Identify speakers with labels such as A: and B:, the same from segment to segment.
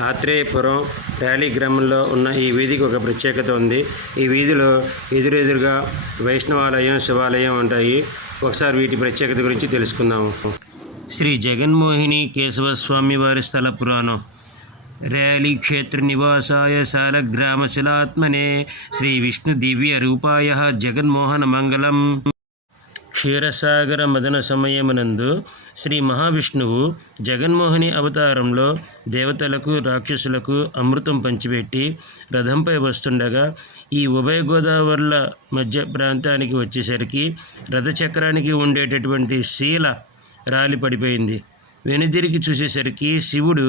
A: Atreyapuram rally గ్రామంలో ఉన్న ఈ వీధికి ఒక ప్రత్యేకత ఉంది. ఈ వీధిలో ఎదురెదురుగా వైష్ణవాలయం శివాలయం ఉంటాయి. ఒకసారి వీటి ప్రత్యేకత గురించి తెలుసుకుందాము శ్రీ జగన్మోహిని కేశవ స్వామి వారి స్థల పురాణం. ర్యాలీ క్షేత్ర నివాసాయ శాలగ్రామ శిలాత్మనే శ్రీ విష్ణు దివ్య రూపాయ జగన్మోహన మంగళం. క్షీరసాగర మదన సమయమునందు శ్రీ మహావిష్ణువు జగన్మోహిని అవతారంలో దేవతలకు రాక్షసులకు అమృతం పంచిపెట్టి రథంపై వస్తుండగా ఈ ఉభయ గోదావరుల మధ్య ప్రాంతానికి వచ్చేసరికి రథచక్రానికి ఉండేటటువంటి శీల రాలి పడిపోయింది. వెనుదిరిగి చూసేసరికి శివుడు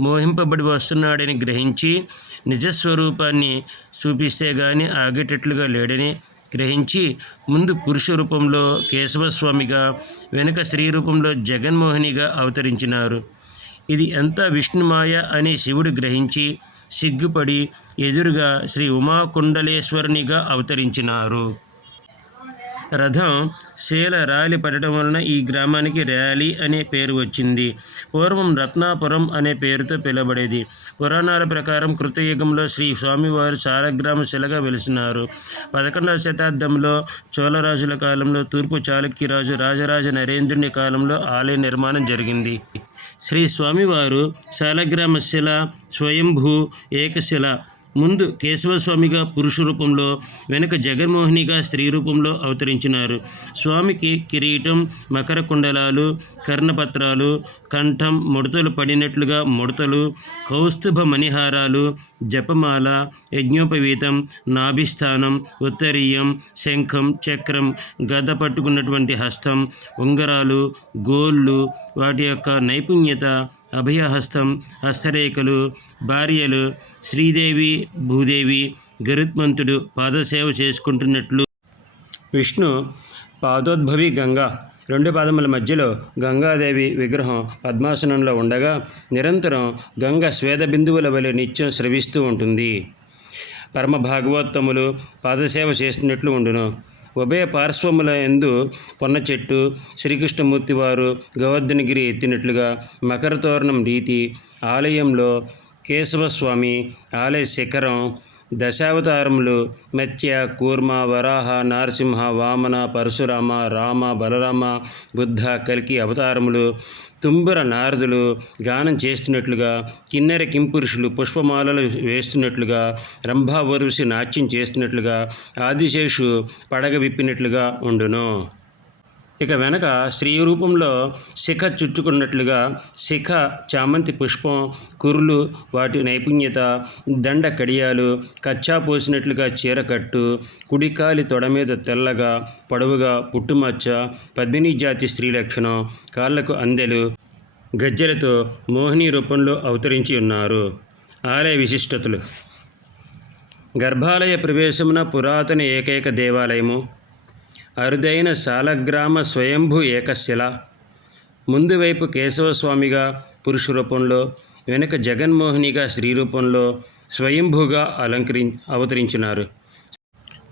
A: మోహింపబడి వస్తున్నాడని గ్రహించి నిజస్వరూపాన్ని చూపిస్తే గాని ఆగేటట్లుగా లేడని గ్రహించి ముందు పురుష రూపంలో కేశవస్వామిగా వెనుక స్త్రీ రూపంలో జగన్మోహినిగా అవతరించినారు. ఇది ఎంత విష్ణుమాయ అని శివుడు గ్రహించి సిగ్గుపడి ఎదురుగా శ్రీ ఉమాకుండలేశ్వరునిగా అవతరించినారు. రథం శీల రాలి పడటం వలన ఈ గ్రామానికి ర్యాలీ అనే పేరు వచ్చింది. పూర్వం రత్నాపురం అనే పేరుతో పిలబడేది పురాణాల ప్రకారం కృతయుగంలో శ్రీ స్వామివారు సాలగ్రామ శిలగా వెలిసినారు. పదకొండవ శతాబ్దంలో చోళరాజుల కాలంలో తూర్పు చాళుక్యరాజు రాజరాజ నరేంద్రుని కాలంలో ఆలయ నిర్మాణం జరిగింది. శ్రీ స్వామివారు శాలగ్రామ శిల స్వయంభూ ఏకశిల ముందు కేశవస్వామిగా పురుష రూపంలో వెనుక జగన్మోహినిగా స్త్రీ రూపంలో అవతరించినారు. స్వామికి కిరీటం మకర కుండలాలు కర్ణపత్రాలు కంఠం ముడతలు పడినట్లుగా ముడతలు కౌస్తుభ మణిహారాలు జపమాల యజ్ఞోపవీతం నాభిస్థానం ఉత్తరీయం శంఖం చక్రం గద పట్టుకున్నటువంటి హస్తం ఉంగరాలు గోళ్ళు వాటి యొక్క నైపుణ్యత అభయహస్తం హస్తరేఖలు భార్యలు శ్రీదేవి భూదేవి గరుత్మంతుడు పాదసేవ చేసుకుంటున్నట్లు. విష్ణు పాదోద్భవి గంగా రెండు పాదముల మధ్యలో గంగాదేవి విగ్రహం పద్మాసనంలో ఉండగా నిరంతరం గంగ స్వేద బిందువుల వలె నిత్యం స్రవిస్తూ ఉంటుంది. పరమ భాగవోత్తములు పాదసేవ చేస్తున్నట్లు ఉండును. ఉభయ పార్శ్వముల ఎందు పొన్న చెట్టు శ్రీకృష్ణమూర్తి వారు గోవర్ధనగిరి ఎత్తినట్లుగా మకర తోరణం రీతి ఆలయంలో కేశవస్వామి ఆలయ శిఖరం దశావతారములు మత్స్య కూర్మ వరాహ నరసింహ వామన పరశురామ రామ బలరామ బుద్ధ కలికి అవతారములు. తుంబుర నారదులు గానం చేస్తున్నట్లుగా కిన్నెర కింపురుషులు పుష్పమాలలు వేస్తున్నట్లుగా రంభావరుసి నాట్యం చేస్తున్నట్లుగా ఆదిశేషు పడగ విప్పినట్లుగా ఉండును. ఇక వెనక స్త్రీ రూపంలో శిఖ చుట్టుకున్నట్లుగా శిఖ చామంతి పుష్పం కురులు వాటి నైపుణ్యత దండ కడియాలు కచ్చా పోసినట్లుగా చీరకట్టు కుడికాలి తొడ మీద తెల్లగా పొడవుగా పుట్టుమచ్చ పద్మిని జాతి స్త్రీ లక్షణం కాళ్ళకు అందెలు గజ్జెలతో మోహిని రూపంలో అవతరించి ఉన్నారు. ఆలయ విశిష్టతలు. గర్భాలయ ప్రవేశమున పురాతన ఏకైక దేవాలయము. అరుదైన శాలగ్రామ స్వయంభు ఏకశిల. ముందువైపు కేశవస్వామిగా పురుష రూపంలో వెనుక జగన్మోహినిగా స్త్రీ రూపంలో స్వయంభుగా అలంకరి అవతరించినారు.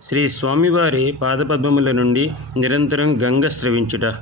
A: శ్రీ స్వామివారి పాదపద్మముల నుండి నిరంతరం గంగ స్రవించుట.